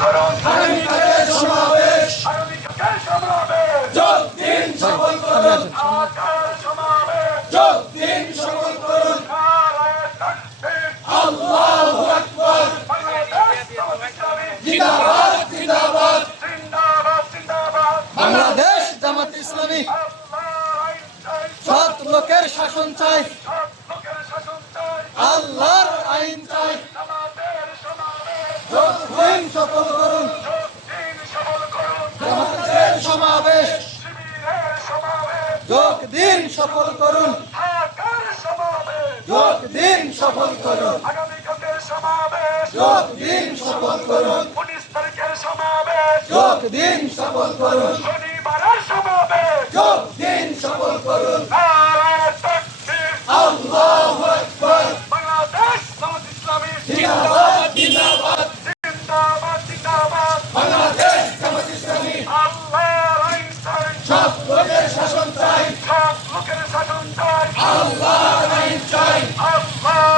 করুন। আগামীকালের সমাবেশ। আগামীকালের সমাবেশ। যোগ দিন সফল করুন। ঢাকার সমাবেশ। যোগ দিন সফল করুন। আল্লাহু আকবার। বাংলাদেশ জামাত ইসলামী জিন্দাবাদ জিন্দাবাদ। জিন্দাবাদ জিন্দাবাদ। বাংলাদেশ জামাত ইসলামী। আল্লাহর আইন চাই। সৎ লোকের শাসন চাই। যোগ সফল করুন। সমাবেশ। যোগ দিন সফল করুন। যোগ দিন সফল করুন। যোগ দিন সফল করুন। যোগ দিন সফল করুন। যোগ দিন সফল করুন নারায়ে তাকবীর আল্লাহু আকবার বাংলাদেশ জামাত ইসলামী জিন্দাবাদ জিন্দাবাদ জিন্দাবাদ জিন্দাবাদ বাংলাদেশ জামাত ইসলামী আল্লাহর আইন চাই সব লোকের শাসন চাই। সব লোকের শাসন চাই।